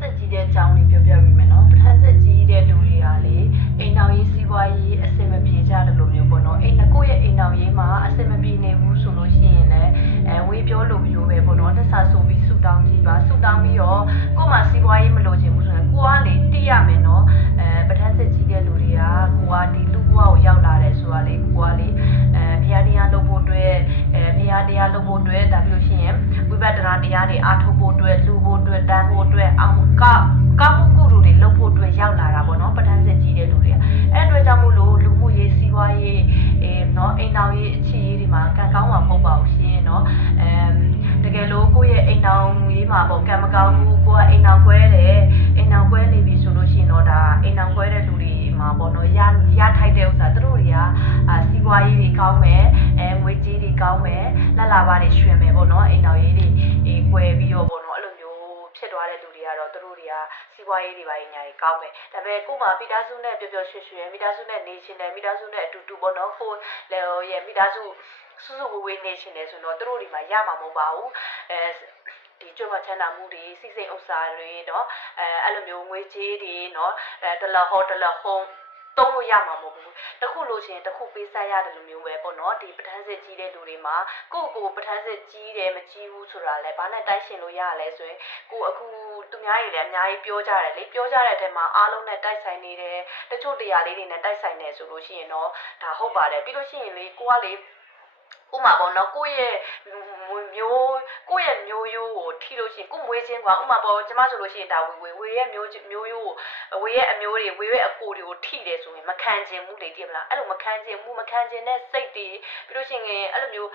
ဆက်ကြီးတဲ့အကြောင်းလေးပြောပြပေးမယ်နော်ပထမဆက်ကြီးတဲ့လူတွေကလေအိမ်အောင်ရေးစီးပွားရေးအဆင်မပြေကြတယ်လို့မျိုးပေါ့နော်အိမ်ကိုယ့်ရဲ့အိမ်အောင်ရေးမှာအဆင်မပြေနေဘူးဆိုလို့ရှိရင်လည်းဝေးပြောလို့မျိုးပဲပေါ့နော်တက်ဆာဆိုပြီးဆူတောင်းကြည့်ပါဆူတောင်းပြီးတော့ကို့မှာစီးပွားရေးမလိုချင်ဘူးဆိုရင်ကိုကလေတိရမယ်နော်ပထမဆက်ကြီးတဲ့လူတွေကကိုကဒီလူဘဝကိုရောက်လာတယ်ဆိုတာလေကိုကလေဖျားတရားလုပ်ဖို့အတွက်ဖျားတရားလုပ်ဖို့အတွက်ဒါပြီးလို့ရှိရင်ဝိပဿနာတရားတွေအားထုတ်ဖို့အတွက်လူဖို့အတွက်တန်းဖို့အတွက်အောင်ကောက်မှုကုသိုလ်တွေလုပ်ဖို့အတွက်ရောက်လာတာပေါ့နော်ပထမဆက်ကြီးတဲ့လူတွေကအဲ့အတွက်ကြောင့်မို့လို့လူမှုရေးစီးပွားရေးနော်အိမ်တော်ရေးအခြေရေးတွေမှာကံကောင်းမှာမဟုတ်ပါဘူးရှင်နော်တကယ်လို့ကိုယ့်ရဲ့အိမ်တော်ရေးမှာပေါ့ကံမကောင်းဘူးကိုကအိမ်တော်ကွဲတယ်အိမ်တော်ကွဲနေပြီဆိုလို့ရှိရင်တော့ဒါအိမ်တော်ကွဲတဲ့လူတွေမှာပေါ့နော်ရထိုက်တဲ့ဥစ္စာသူတို့တွေကစီးပွားရေးတွေကောင်းမယ်ငွေကြေးတွေကောင်းမယ်လက်လာပါတွေရွှင်မယ်ပေါ့နော်အိမ်တော်ရေးတွေကွဲပြီးတော့ပေါ့နော်အဲ့လိုမျိုးဖြစ်သွားတဲ့လူတွေကတော့သူတို့တွေကစီးပွားရေးတွေပါညာတွေကောင်းမယ်ဒါပေမဲ့ကို့မှာမိသားစုနဲ့ပျော်ပျော်ရွှင်ရွှင်မိသားစုနဲ့နေရှင်တယ်မိသားစုနဲ့အတူတူပေါ့နော်ကိုလေရဲ့မိသားစုစုစုဝေးနေရှင်တယ်ဆိုတော့သူတို့တွေမှာရမှာမဟုတ်ပါဘူးဒီကျွတ်မချမ်းသာမှုတွေစီစိမ်ဥစ္စာတွေเนาะအဲ့လိုမျိုးငွေကြေးတွေเนาะတလဟောတလဟုံးတုံးလို့ရမှာမဟုတ်ဘူးတခုလို့ချင်းတခုပေးဆက်ရတယ်လို့မျိုးပဲပေါ့နော်ဒီပထမစစ်ကြီးတဲ့လူတွေမှာကိုပထမစစ်ကြီးတယ်မကြီးဘူးဆိုတာလဲဘာနဲ့တိုက်ရှင်လို့ရလဲဆိုရင်ကိုအခုသူများတွေလည်းအများကြီးပြောကြတယ်လေပြောကြတဲ့အထက်မှာအားလုံးနဲ့တိုက်ဆိုင်နေတယ်တချို့တရားလေးတွေနဲ့တိုက်ဆိုင်နေဆိုလို့ရှိရင်တော့ဒါဟုတ်ပါတယ်ပြီးလို့ရှိရင်လေကိုကလေဥမာပေါ့နော်ကိုယ့်ရဲ့မျိုးရိုးကိုထိလို့ရှိရင်ကိုမွေးချင်းကွာဥမာပေါ့ကျမဆိုလို့ရှိရင်ဒါဝေရဲ့မျိုးရိုးကိုဝေရဲ့အမျိုးတွေဝေရဲ့အကိုတွေကိုထိတယ်ဆိုရင်မခံချင်ဘူးလေတည်မလားအဲ့လိုမခံချင်တဲ့စိတ်တွေပြီးလို့ရှိရင်အဲ့လိုမျိုး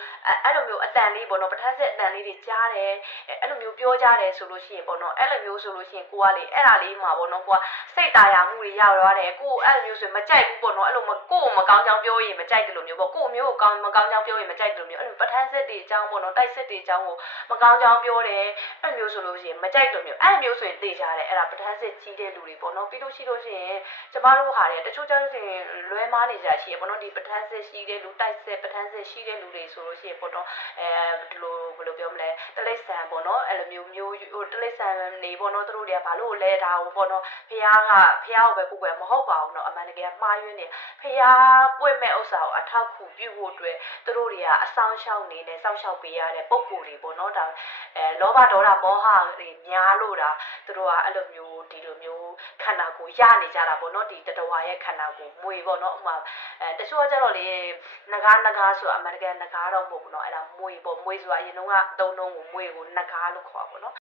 အတန်လေးပေါ့နော်ပထမဆက်အတန်လေးတွေကြားတယ်အဲ့လိုမျိုးပြောကြတယ်ဆိုလို့ရှိရင်ပေါ့နော်အဲ့လိုမျိုးဆိုလို့ရှိရင်ကိုကလေအဲ့ဒါလေးမှာပေါ့နော်ကိုကစိတ်တာယာမှုတွေရောက်သွားတယ်ကိုအဲ့လိုမျိုးဆိုမကြိုက်ဘူးပေါ့နော်အဲ့လိုကိုမကောင်းကြောင်ပြောရင်မကြိုက်တယ်လို့မျိုးပေါ့ကိုမျိုးကိုမကောင်းကြောင်ပြောရင်မကြိုက်တယ်လို့မျိုးအဲ့လိုပထမဆက်တွေအကြောင်းပေါ့နော်တိုက်ဆက်တွေအကြောင်းကိုမကောင်းကြောင်ပြောတယ်အဲ့မျိုးဆိုလို့ရှိရင်မကြိုက်တယ်မျိုးအဲ့မျိုးဆိုရင်သိကြတယ်အဲ့ဒါပထမဆက်ကြီးတဲ့လူတွေပေါ့နော်ပြီးလို့ရှိရင်ကျမတို့ဟာတယ်တချို့ကျတော့ဆိုရင်လွဲမားနေကြရှိရပေါ့နော်ဒီပထမဆက်ရှိတဲ့လူတိုက်ဆက်ပထမဆက်ရှိတဲ့လူတွေဆိုလို့ရှိရင်ပေါ့နော်ဒီလိုဘယ်လိုပြောမလဲတလိษံပေါ့နော်အဲ့လိုမျိုးဟိုတလိษံနေပေါ့နော်သူတို့တွေကဘာလို့လဲဒါဟိုပေါ့နော်ဖះကိုပဲကိုယ်မဟုတ်ပါဘူးเนาะအမှန်တကယ်မှားယွင်းနေဖះပွင့်မဲ့ဥစ္စာကိုအထောက်ခုပြုဖို့အတွက်သူတို့တွေကအဆောင်ရှောက်နေနဲ့စောင့်ရှောက်ပေးရတဲ့ပုံကိုယ်တွေပေါ့နော်ဒါလောဘဒေါသမောဟတွေများလို့တာသူတို့ကအဲ့လိုမျိုးဒီလိုမျိုးခန္ဓာကိုယ်ရနေကြတာပေါ့နော်ဒီတတဝါရဲ့ခန္ဓာကိုယ်မွေပေါ့နော်ဥမာတချို့ကကြတော့လေနဂါးဆိုအမှန်တကယ်နဂါးတော့မဟုတ်ဘူးเนาะအဲ့ဒါမွေပေါ့မွေဆိုတာအရင်တုန်းကအသုံးလုံးကိုမွေကိုနဂါးလို့ခေါ်ပါပေါ့နော်